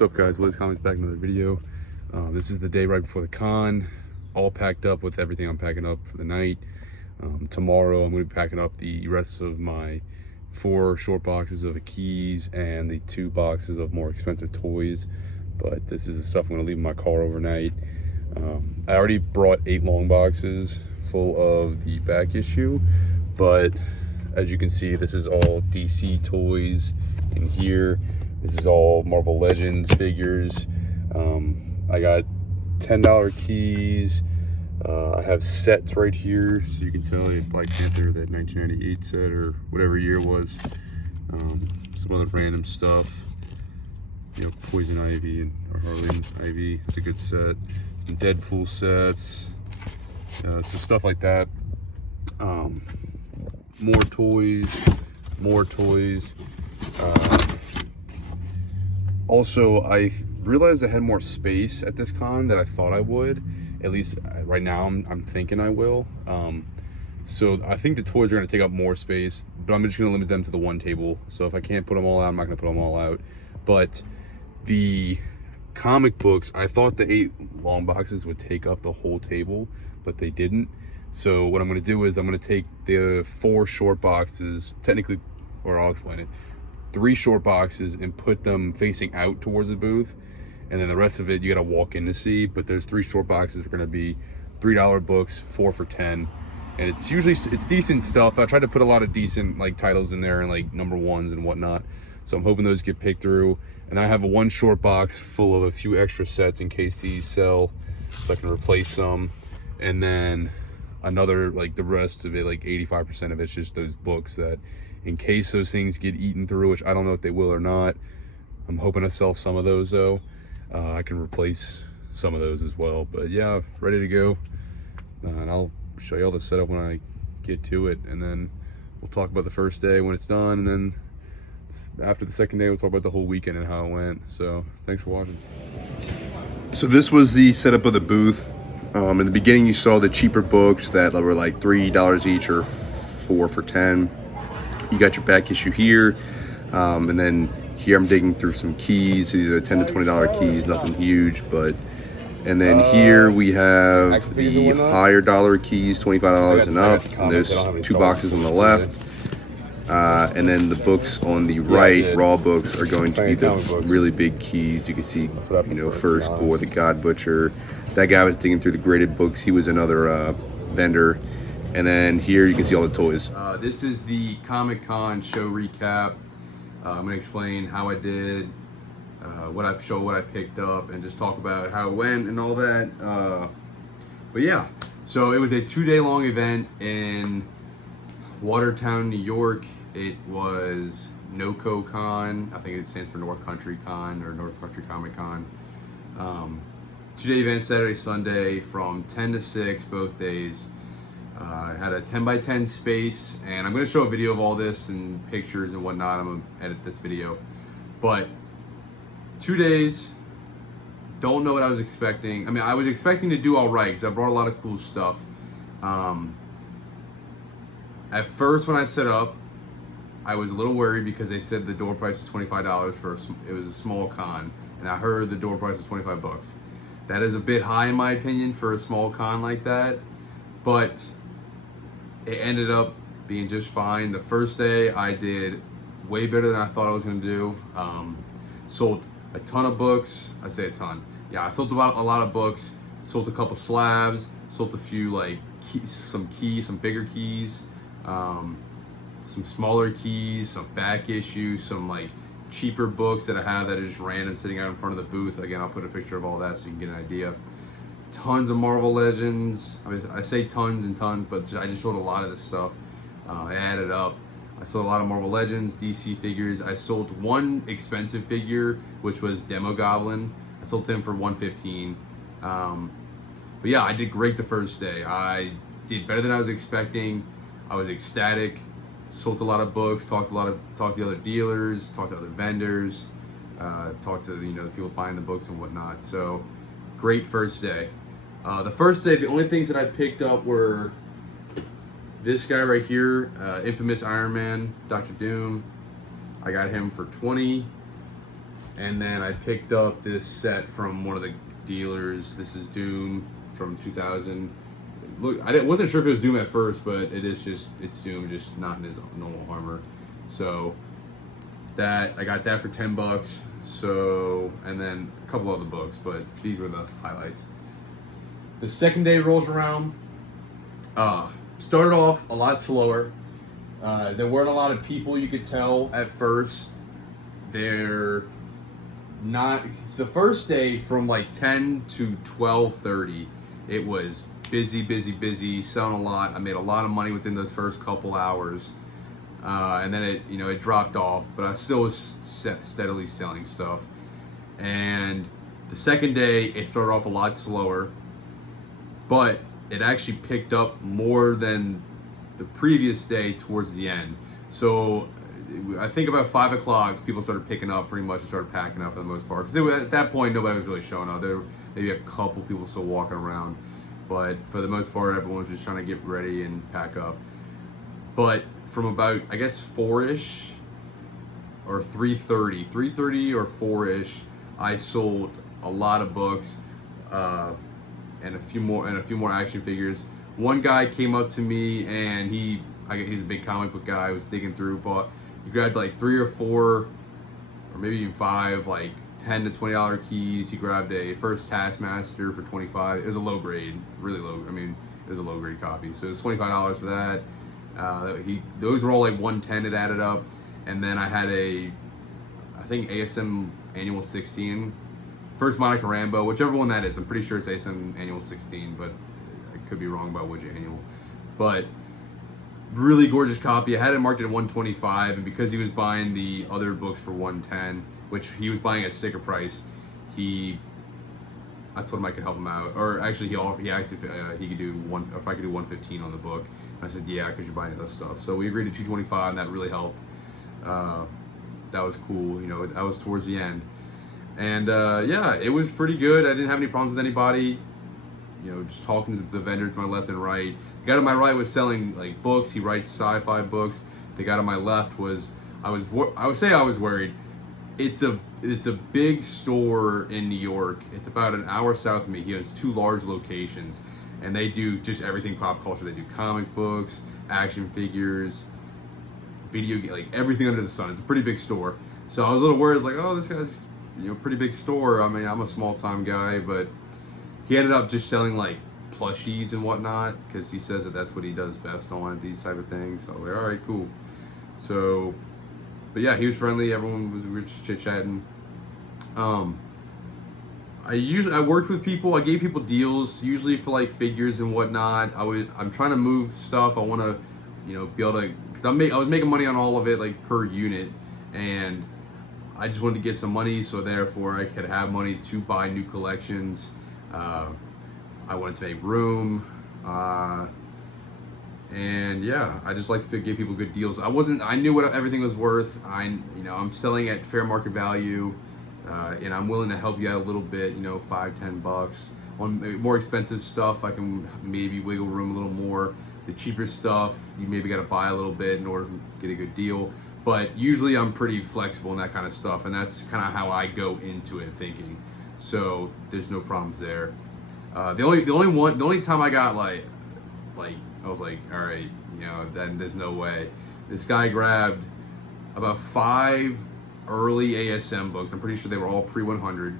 What's up, guys? Wiz Comics back in another video. This is the day right before the con. All packed up with everything I'm packing up for the night. Tomorrow I'm going to be packing up the rest of my 4 short boxes of keys and the 2 boxes of more expensive toys. But this is the stuff I'm going to leave in my car overnight. I already brought 8 long boxes full of the back issue, but as you can see, this is all DC toys in here. This is all Marvel Legends figures. I got $10 keys. I have sets right here, so you can tell I have Black Panther, that 1998 set or whatever year it was. Some other random stuff. You know, Poison Ivy or Harley Ivy. It's a good set. Some Deadpool sets. Some stuff like that. More toys. Also, I realized I had more space at this con than I thought I would. At least right now, I'm thinking I will. So I think the toys are going to take up more space, but I'm just going to limit them to the one table. So if I can't put them all out, I'm not going to put them all out. But the comic books, I thought the 8 long boxes would take up the whole table, but they didn't. So what I'm going to do is I'm going to take the 4 short boxes, technically, or I'll explain it. 3 short boxes and put them facing out towards the booth, and then the rest of it you got to walk in to see. But there's 3 short boxes are going to be $3 books, 4 for 10, and it's decent stuff. I tried to put a lot of decent like titles in there and like #1s and whatnot, so I'm hoping those get picked through. And I have a 1 short box full of a few extra sets in case these sell, so I can replace some. And then another, like the rest of it, like 85% of it's just those books that, in case those things get eaten through, which I don't know if they will or not. I'm hoping to sell some of those though. I can replace some of those as well. But yeah, ready to go. And I'll show you all the setup when I get to it. And then we'll talk about the first day when it's done. And then after the second day, we'll talk about the whole weekend and how it went. So thanks for watching. So this was the setup of the booth. In the beginning, you saw the cheaper books that were like $3 each or 4 for 10. You got your back issue here, and then here I'm digging through some keys. These are $10 to $20 keys, nothing huge, but. And then here we have the higher dollar keys, $25 and up. And there's 2 boxes on the left, and then the books on the right, raw books, are going to be the really big keys. You can see, you know, First Gore, the God Butcher. That guy was digging through the graded books. He was another vendor. And then here you can see all the toys. This is the Comic-Con show recap. I'm gonna explain how I did, what I picked up, and just talk about how it went and all that. But yeah, so it was a 2-day long event in Watertown, New York. It was NOCO Con. I think it stands for North Country Con or North Country Comic Con. 2-day event, Saturday, Sunday, from 10 to 6, both days. I had a 10 by 10 space, and I'm going to show a video of all this and pictures and whatnot. I'm going to edit this video. But 2 days, don't know what I was expecting. I mean, I was expecting to do all right because I brought a lot of cool stuff. At first, when I set up, I was a little worried because they said the door price was $25 for it was a small con, and I heard the door price was $25. That is a bit high in my opinion for a small con like that, but it ended up being just fine. The first day I did way better than I thought I was going to do. Sold a ton of books. I say a ton. Yeah, I sold a lot of books. Sold a couple slabs. Sold a few like some bigger keys, some smaller keys, some back issues, some like cheaper books that I have that are just random sitting out in front of the booth. Again, I'll put a picture of all that so you can get an idea. Tons of Marvel Legends. I mean, I say tons and tons, but I just sold a lot of this stuff. I added up. I sold a lot of Marvel Legends, DC figures. I sold 1 expensive figure, which was Demogoblin. I sold him for $115. But yeah, I did great the first day. I did better than I was expecting. I was ecstatic. Sold a lot of books. Talked to other dealers. Talked to other vendors. Talked to the people buying the books and whatnot. So great first day. The first day, the only things that I picked up were this guy right here, infamous Iron Man, Dr. Doom. I got him for $20. And then I picked up this set from one of the dealers. This is Doom from 2000. Look, wasn't sure if it was Doom at first, but it's Doom, just not in his normal armor. So that I got that for $10. So, and then a couple other books, but these were the highlights. The second day rolls around. Started off a lot slower. There weren't a lot of people, you could tell at first. It's the first day from like 10 to 12:30. It was busy, selling a lot. I made a lot of money within those first couple hours. And then it dropped off, but I still was steadily selling stuff. And the second day, it started off a lot slower, but it actually picked up more than the previous day towards the end. So I think about 5 o'clock, people started picking up pretty much and started packing up for the most part. Because at that point, nobody was really showing up. There were maybe a couple people still walking around. But for the most part, everyone was just trying to get ready and pack up. But from about, I guess, 4-ish or 3:30 or 4-ish, I sold a lot of books and a few more action figures. One guy came up to me and he's a big comic book guy. I was digging through, he grabbed like 3 or 4 or maybe even 5 like $10 to $20 keys. He grabbed a first Taskmaster for $25. It was a low grade, really low. I mean, it was a low grade copy, so it was $25 for that. Those were all like $110. It added up, and then I had I think ASM Annual 16, first Monica Rambeau, whichever one that is. I'm pretty sure it's ASM Annual 16, but I could be wrong about which annual. But really gorgeous copy. I had it marked at $125, and because he was buying the other books for $110, which he was buying at sticker price, I told him I could help him out, or actually he asked if he could do if I could do $115 on the book. And I said yeah, because you're buying this stuff. So we agreed to $225, and that really helped. That was cool. That was towards the end, and yeah, it was pretty good. I didn't have any problems with anybody. Just talking to the vendors to my left and right. The guy to my right was selling like books. He writes sci-fi books. The guy to my left I would say I was worried. It's a big store in New York. It's about an hour south of me. He has 2 large locations, and they do just everything pop culture. They do comic books, action figures, like everything under the sun. It's a pretty big store. So I was a little worried. I was like, oh, this guy's pretty big store. I mean, I'm a small time guy, but he ended up just selling like plushies and whatnot because he says that's what he does best on these type of things. So I was like, all right, cool. So, but yeah, he was friendly. We were just chit chatting. I worked with people. I gave people deals, usually for like figures and whatnot. I'm trying to move stuff. I want to, be able to, because I was making money on all of it, like per unit, and I just wanted to get some money, so therefore I could have money to buy new collections. I wanted to make room, and yeah, I just like to give people good deals. I knew what everything was worth. I'm selling at fair market value. And I'm willing to help you out a little bit, $5-10. On more expensive stuff, I can maybe wiggle room a little more. The cheaper stuff, you maybe got to buy a little bit in order to get a good deal. But usually I'm pretty flexible in that kind of stuff, and that's kind of how I go into it thinking. So there's no problems there. The only time I got like I was like, all right, then there's no way. This guy grabbed about 5 early ASM books. I'm pretty sure they were all pre-100.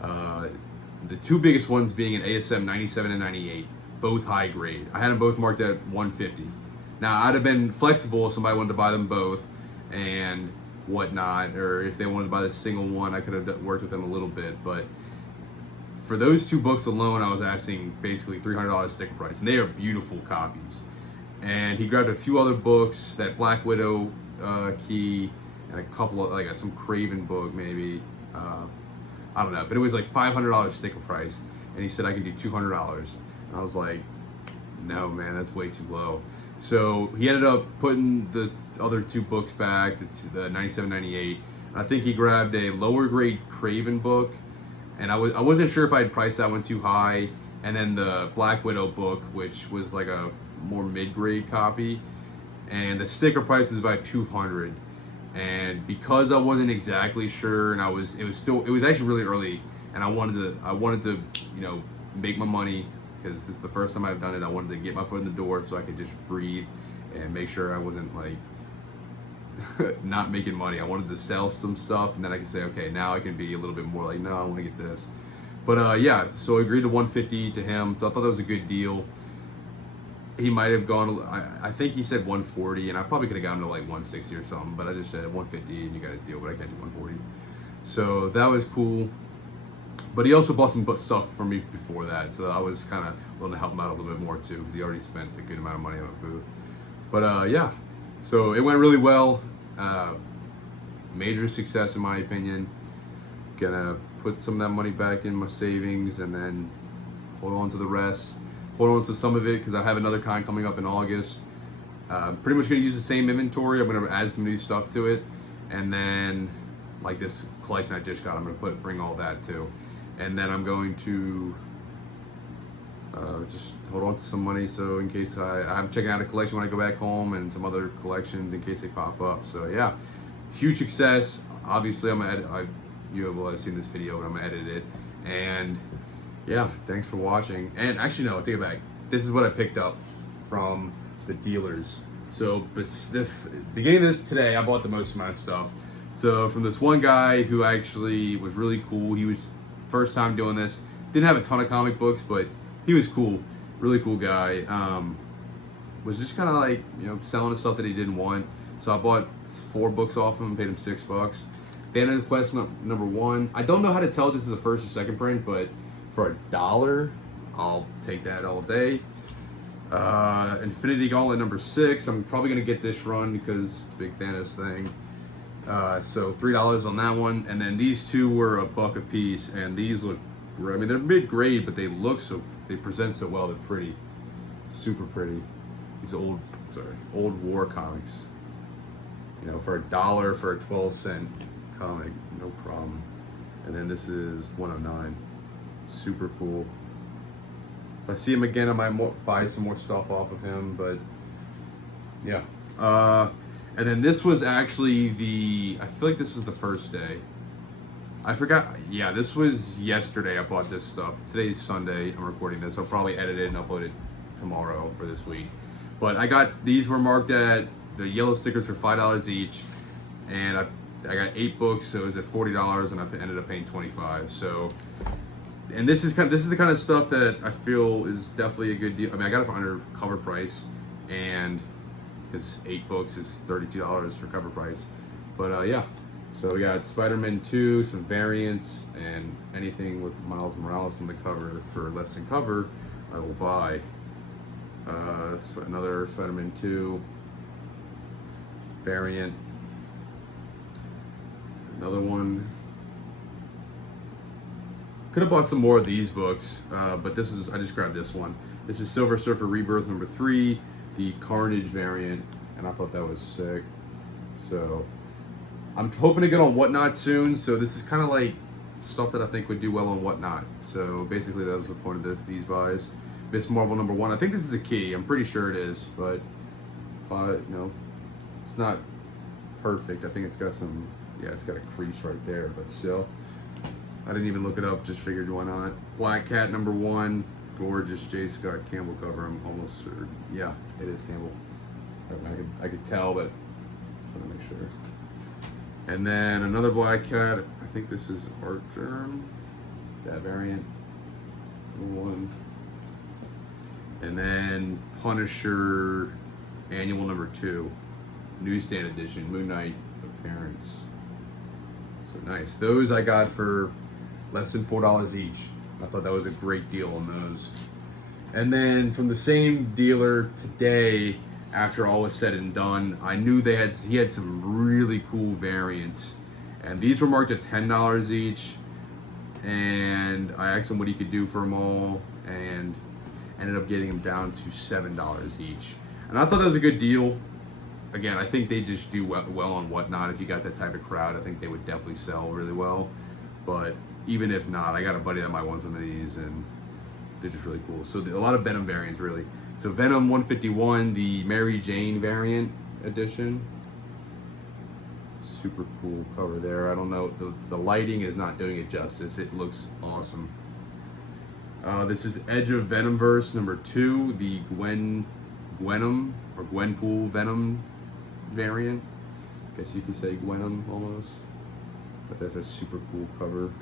The 2 biggest ones being an ASM 97 and 98, both high grade. I had them both marked at 150. Now, I'd have been flexible if somebody wanted to buy them both and whatnot, or if they wanted to buy the single one, I could have worked with them a little bit. But for those 2 books alone, I was asking basically $300 sticker price, and they are beautiful copies. And he grabbed a few other books, that Black Widow key, and a couple of like some Craven book maybe, I don't know, but it was like $500 sticker price, and he said I could do $200, and I was like, no man, that's way too low. So he ended up putting the other 2 books back, the 97, 98. I think he grabbed a lower grade Craven book, and I wasn't sure if I'd priced that one too high, and then the Black Widow book, which was like a more mid grade copy, and the sticker price is about $200. And because I wasn't exactly sure, and it was actually really early, and I wanted to, you know, make my money, because this is the first time I've done it. I wanted to get my foot in the door so I could just breathe and make sure I wasn't like not making money. I wanted to sell some stuff, and then I could say, okay, now I can be a little bit more like, no, I want to get this. But yeah, so I agreed to 150 to him. So I thought that was a good deal. He might have gone, I think he said 140, and I probably could have gotten to like 160 or something, but I just said 150 and you got a deal, but I can't do 140. So that was cool. But he also bought some stuff for me before that, so I was kind of willing to help him out a little bit more too, because he already spent a good amount of money on a booth. But yeah, so it went really well. Major success in my opinion. Gonna put some of that money back in my savings and then hold on to the rest. Hold on to some of it because I have another con coming up in August. Pretty much gonna use the same inventory. I'm gonna add some new stuff to it, and then like this collection I just got, I'm gonna bring all that too. And then I'm going to just hold on to some money, so in case I'm checking out a collection when I go back home, and some other collections in case they pop up. So yeah, huge success. Obviously, I'm gonna edit. You will have seen this video, but I'm gonna edit it. And yeah, thanks for watching. And actually, no, take it back. This is what I picked up from the dealers. So beginning of this today, I bought the most amount of stuff. So from this one guy who actually was really cool. He was first time doing this. Didn't have a ton of comic books, but he was cool. Really cool guy. Was just kind of like, you know, selling the stuff that he didn't want. So I bought 4 books off him, paid him $6. Thanos Quest #1. I don't know how to tell if this is a first or second print, but for $1, I'll take that all day. Infinity Gauntlet #6. I'm probably gonna get this run because it's a big Thanos thing. So $3 on that one, and then these two were $1 a piece, and these look great. I mean, they're mid-grade, but they present so well. They're pretty, super pretty. These old war comics. You know, for $1 for a 12-cent comic, no problem. And then this is 109. Super cool. If I see him again, I might buy some more stuff off of him, but yeah. And then this was actually I feel like this is the first day. I forgot. Yeah, this was yesterday I bought this stuff. Today's Sunday. I'm recording this. I'll probably edit it and upload it tomorrow or this week. But these were marked at, the yellow stickers for $5 each. And I got 8 books, so it was at $40, and I ended up paying $25. So, and this is the kind of stuff that I feel is definitely a good deal. I mean, I got it for under cover price, and because 8 books is $32 for cover price. But yeah, so we got Spider-Man 2, some variants, and anything with Miles Morales on the cover for less than cover, I will buy. Another Spider-Man 2 variant. Another one. Could have bought some more of these books, but I just grabbed this one. This is Silver Surfer Rebirth #3, the Carnage variant, and I thought that was sick. So I'm hoping to get on Whatnot soon. So this is kind of like stuff that I think would do well on Whatnot. So basically that was the point of these buys. Miss Marvel #1. I think this is a key. I'm pretty sure it is, but it's not perfect. I think it's got some. Yeah, it's got a crease right there, but still. I didn't even look it up, just figured why not. Black Cat #1, gorgeous J. Scott Campbell cover. I'm almost certain. Yeah, it is Campbell. I could tell, but I'm trying to make sure. And then another Black Cat. I think this is Art Germ. That variant. #1. And then Punisher Annual #2, Newsstand Edition, Moon Knight appearance. So nice. Those I got for less than $4 each. I thought that was a great deal on those. And then from the same dealer today, after all was said and done, I knew he had some really cool variants. And these were marked at $10 each. And I asked him what he could do for them all, and ended up getting them down to $7 each. And I thought that was a good deal. Again, I think they just do well on Whatnot. If you got that type of crowd, I think they would definitely sell really well. But even if not, I got a buddy that might want some of these, and they're just really cool. So a lot of Venom variants, really. So Venom 151, the Mary Jane variant edition. Super cool cover there. I don't know, the lighting is not doing it justice. It looks awesome. This is Edge of Venomverse number 2, the Gwenum or Gwenpool Venom variant. I guess you could say Gwenum almost. But that's a super cool cover.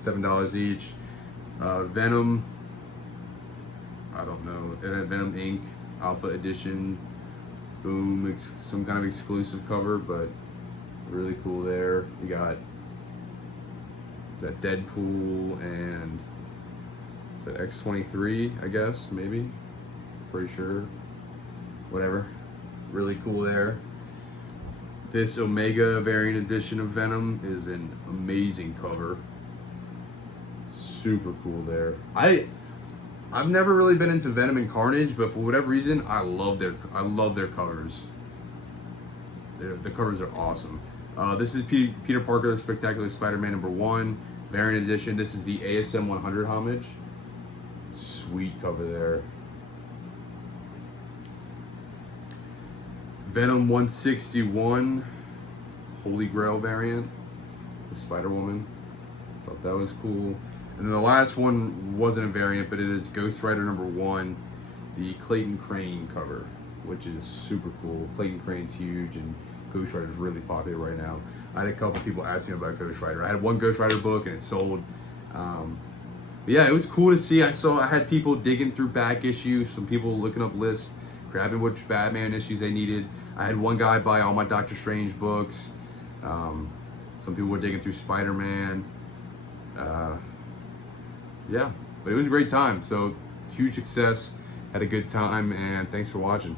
$7 each. Venom, I don't know, Venom Inc. Alpha Edition. Boom, some kind of exclusive cover, but really cool there. You got, is that Deadpool and is that X-23, I guess, maybe? Pretty sure. Whatever. Really cool there. This Omega variant edition of Venom is an amazing cover. Super cool there. I've never really been into Venom and Carnage, but for whatever reason, I love their covers. The covers are awesome. This is Peter Parker Spectacular Spider-Man number 1 variant edition. This is the ASM 100 homage. Sweet cover there. Venom 161 Holy Grail variant. The Spider-Woman. Thought that was cool. And then the last one wasn't a variant, but it is Ghost Rider number 1, the Clayton Crane cover, which is super cool. Clayton Crane's huge, and Ghost Rider is really popular right now. I had a couple people ask me about Ghost Rider. I had one Ghost Rider book, and it sold. But yeah, it was cool to see. I had people digging through back issues, some people looking up lists, grabbing which Batman issues they needed. I had one guy buy all my Doctor Strange books. Some people were digging through Spider-Man. Yeah, but it was a great time. So huge success, had a good time, and thanks for watching.